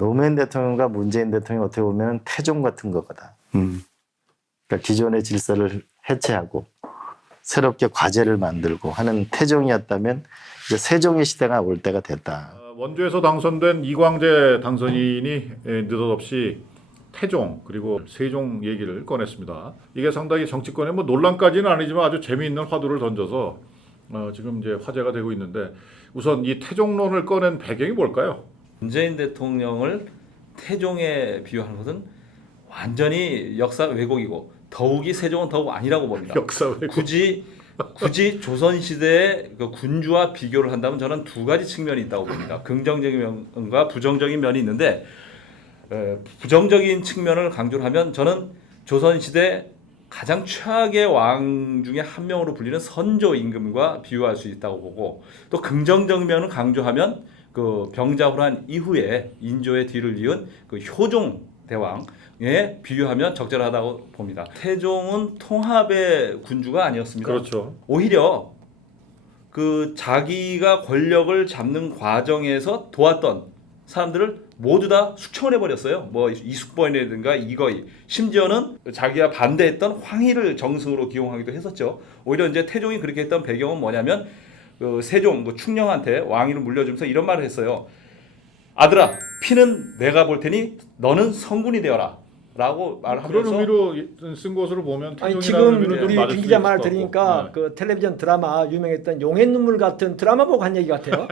노무현 대통령과 문재인 대통령이 어떻게 보면 태종 같은 거거든. 그러니까 기존의 질서를 해체하고 새롭게 과제를 만들고 하는 태종이었다면 이제 세종의 시대가 올 때가 됐다. 원주에서 당선된 이광재 당선인이 느닷없이 태종 그리고 세종 얘기를 꺼냈습니다. 이게 상당히 정치권에 뭐 논란까지는 아니지만 아주 재미있는 화두를 던져서 지금 이제 화제가 되고 있는데 우선 이 태종론을 꺼낸 배경이 뭘까요? 문재인 대통령을 태종에 비유하는 것은 완전히 역사 왜곡이고 더욱이 세종은 더욱 아니라고 봅니다. 역사 왜곡. 굳이 조선 시대의 그 군주와 비교를 한다면 저는 두 가지 측면이 있다고 봅니다. 긍정적인 면과 부정적인 면이 있는데 부정적인 측면을 강조를 하면 저는 조선 시대 가장 최악의 왕 중에 한 명으로 불리는 선조 임금과 비유할 수 있다고 보고 또 긍정적인 면을 강조하면 그 병자호란 이후에 인조의 뒤를 이은 그 효종 대왕에 비유하면 적절하다고 봅니다. 태종은 통합의 군주가 아니었습니다. 그렇죠. 오히려 그 자기가 권력을 잡는 과정에서 도왔던 사람들을 모두 다 숙청을 해버렸어요. 뭐 이숙번이라든가 이거희, 심지어는 자기가 반대했던 황희를 정승으로 기용하기도 했었죠. 오히려 이제 태종이 그렇게 했던 배경은 뭐냐면 그 세종, 그 충녕한테 왕위를 물려주면서 이런 말을 했어요. 아들아, 피는 내가 볼 테니 너는 성군이 되어라. 라고 말하면서 그런 의미로 쓴 것으로 보면 아니 태종이라는 지금 의미는 좀 우리 맞을 김 수도 기자 있을 말 것 들으니까 같고. 네. 그 텔레비전 드라마 유명했던 용의 눈물 같은 드라마 보고 한 얘기 같아요.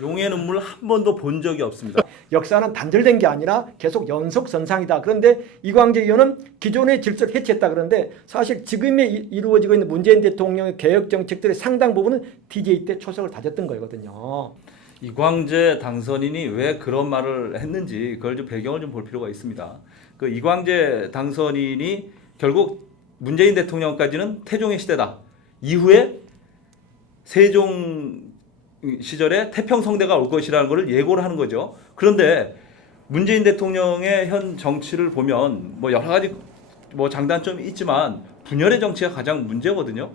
용의 눈물 한 번도 본 적이 없습니다. 역사는 단절된 게 아니라 계속 연속선상이다. 그런데 이광재 의원은 기존의 질서를 해체했다. 그런데 사실 지금에 이루어지고 있는 문재인 대통령의 개혁 정책들의 상당 부분은 DJ 때 초석을 다졌던 거거든요. 이광재 당선인이 왜 그런 말을 했는지 그걸 좀 배경을 좀 볼 필요가 있습니다. 그 이광재 당선인이 결국 문재인 대통령까지는 태종의 시대다. 이후에 세종 시절에 태평성대가 올 것이라는 것을 예고를 하는 거죠. 그런데 문재인 대통령의 현 정치를 보면 뭐 여러 가지 뭐 장단점이 있지만 분열의 정치가 가장 문제거든요.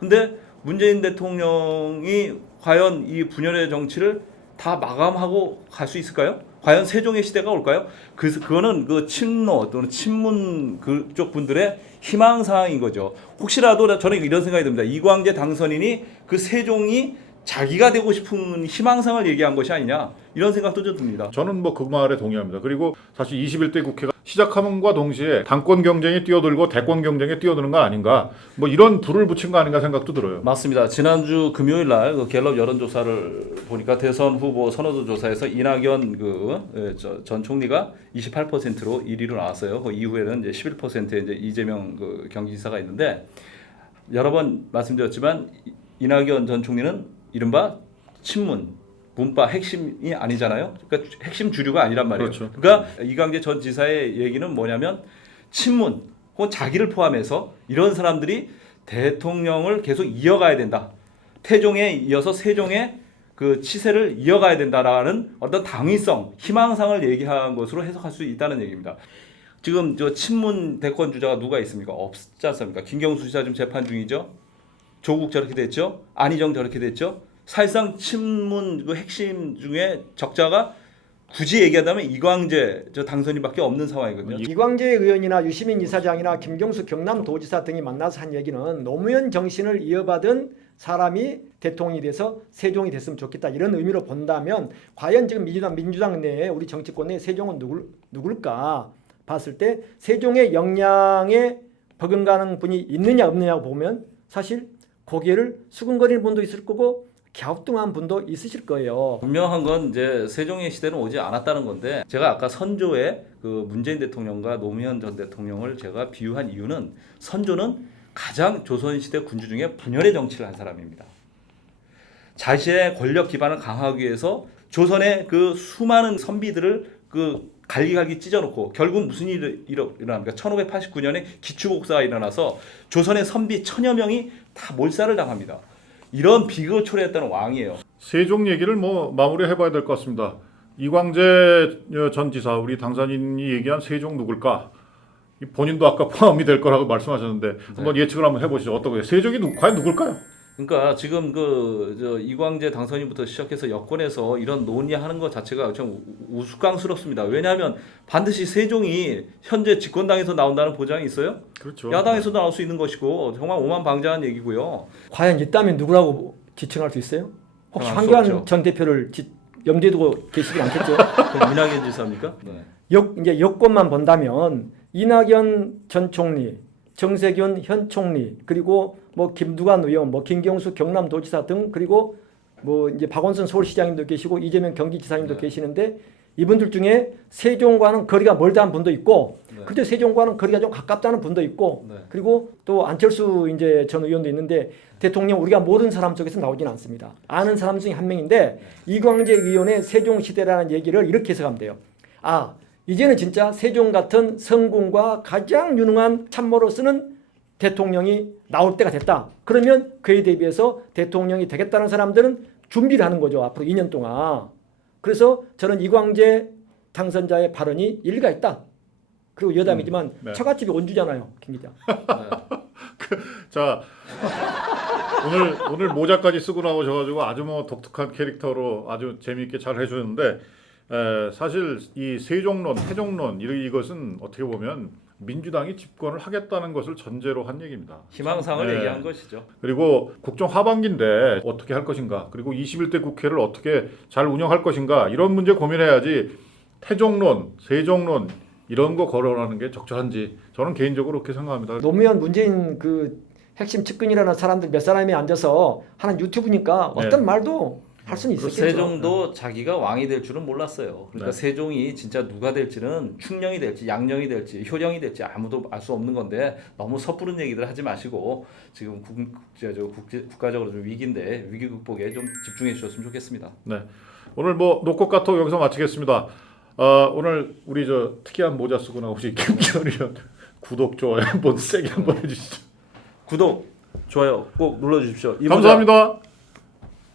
근데 문재인 대통령이 과연 이 분열의 정치를 다 마감하고 갈 수 있을까요? 과연 세종의 시대가 올까요? 그거는 그 친노 또는 친문 그쪽 분들의 희망사항인 거죠. 혹시라도 저는 이런 생각이 듭니다. 이광재 당선인이 그 세종이 자기가 되고 싶은 희망상을 얘기한 것이 아니냐 이런 생각도 좀 듭니다. 저는 뭐 그 말에 동의합니다. 그리고 사실 21대 국회가 시작함과 동시에 당권 경쟁에 뛰어들고 대권 경쟁에 뛰어드는 거 아닌가 뭐 이런 불을 붙인 거 아닌가 생각도 들어요. 맞습니다. 지난주 금요일 날 그 갤럽 여론조사를 보니까 대선 후보 선호도 조사에서 이낙연 전 총리가 28%로 1위로 나왔어요. 그 이후에는 이제 11%의 이제 이재명 그 경기지사가 있는데 여러 번 말씀드렸지만 이낙연 전 총리는 이른바 친문 문파 핵심이 아니잖아요. 그러니까 핵심 주류가 아니란 말이에요. 그렇죠. 그러니까 이광재 전 지사의 얘기는 뭐냐면 친문 혹은 자기를 포함해서 이런 사람들이 대통령을 계속 이어가야 된다. 태종에 이어서 세종의 그 치세를 이어가야 된다라는 어떤 당위성, 희망상을 얘기한 것으로 해석할 수 있다는 얘기입니다. 지금 저 친문 대권 주자가 누가 있습니까? 없지 않습니까? 김경수 지사 지금 재판 중이죠. 조국 저렇게 됐죠. 안희정 저렇게 됐죠. 사실상 친문 그 핵심 중에 적자가 굳이 얘기하자면 이광재 저 당선인밖에 없는 상황이거든요. 이광재 의원이나 유시민 이사장이나 김경수 경남도지사 등이 만나서 한 얘기는 노무현 정신을 이어받은 사람이 대통령이 돼서 세종이 됐으면 좋겠다 이런 의미로 본다면 과연 지금 민주당 내에 우리 정치권 내에 세종은 누굴까 봤을 때 세종의 역량에 버금가는 분이 있느냐 없느냐고 보면 사실 고개를 수근거리는 분도 있을 거고 갸우뚱한 분도 있으실 거예요. 분명한 건 이제 세종의 시대는 오지 않았다는 건데 제가 아까 선조의 그 문재인 대통령과 노무현 전 대통령을 제가 비유한 이유는 선조는 가장 조선시대 군주 중에 분열의 정치를 한 사람입니다. 자신의 권력 기반을 강화하기 위해서 조선의 그 수많은 선비들을 그 갈기갈기 찢어놓고 결국 무슨 일이 일어납니까? 1589년에 기축옥사가 일어나서 조선의 선비 1000여 명이 다 몰살을 당합니다. 이런 비극을 초래했다는 왕이에요. 세종 얘기를 뭐 마무리해봐야 될 것 같습니다. 이광재 전 지사 우리 당선인이 얘기한 세종 누굴까? 본인도 아까 포함이 될 거라고 말씀하셨는데 한번 예측을 한번 해보시죠. 어떻게 세종이 과연 누굴까요? 그러니까 지금 저 이광재 당선인부터 시작해서 여권에서 이런 논의하는 것 자체가 좀 우스꽝스럽습니다. 왜냐하면 반드시 세종이 현재 집권당에서 나온다는 보장이 있어요? 그렇죠. 야당에서도 나올 수 있는 것이고 정말 오만방자한 얘기고요. 과연 있다면 누구라고 지칭할 수 있어요? 혹시 할 수 황교안 없죠. 전 대표를 염두에 두고 계시진 않겠죠? 그럼 이낙연 지사입니까? 네. 이제 여권만 본다면 이낙연 전 총리, 정세균 현 총리, 그리고 뭐 김두관 의원, 뭐 김경수 경남도지사 등, 그리고 뭐 이제 박원순 서울시장님도 계시고 이재명 경기지사님도 네. 계시는데 이분들 중에 세종과는 거리가 멀다는 분도 있고, 네. 그때 세종과는 거리가 좀 가깝다는 분도 있고, 네. 그리고 또 안철수 이제 전 의원도 있는데 대통령 우리가 모든 사람 쪽에서 나오진 않습니다. 아는 사람 중에 한 명인데 이광재 의원의 세종 시대라는 얘기를 이렇게 해석하면 돼요. 아, 이제는 진짜 세종 같은 성공과 가장 유능한 참모로서는 대통령이 나올 때가 됐다. 그러면 그에 대비해서 대통령이 되겠다는 사람들은 준비를 하는 거죠. 앞으로 2년 동안. 그래서 저는 이광재 당선자의 발언이 일리가 있다. 그리고 여담이지만 네. 처갓집이 원주잖아요, 김 기자. 자, 오늘 모자까지 쓰고 나오셔가지고 아주 뭐 독특한 캐릭터로 아주 재미있게 잘 해주는데 사실 이 세종론, 태종론 이것은 어떻게 보면 민주당이 집권을 하겠다는 것을 전제로 한 얘기입니다. 희망상을 네. 얘기한 것이죠. 그리고 국정 하반기인데 어떻게 할 것인가, 그리고 21대 국회를 어떻게 잘 운영할 것인가 이런 문제 고민해야지 태종론, 세종론 이런 거 거론하는 게 적절한지 저는 개인적으로 그렇게 생각합니다. 노무현 문재인 그 핵심 측근이라는 사람들 몇 사람이 앉아서 하는 유튜브니까 어떤 네. 말도 할 수는 그 있었겠죠. 세종도 자기가 왕이 될 줄은 몰랐어요. 그러니까 네. 세종이 진짜 누가 될지는 충령이 될지 양령이 될지 효령이 될지 아무도 알 수 없는 건데 너무 섣부른 얘기들 하지 마시고 지금 국가적으로 좀 위기인데 위기 극복에 좀 집중해 주셨으면 좋겠습니다. 네, 오늘 뭐 노컷 카톡 여기서 마치겠습니다. 오늘 우리 저 특이한 모자 쓰고 나오신 김기현 의원 구독 좋아요 한번 세게 한번 해주시죠. 구독, 좋아요 꼭 눌러주십시오. 이 감사합니다.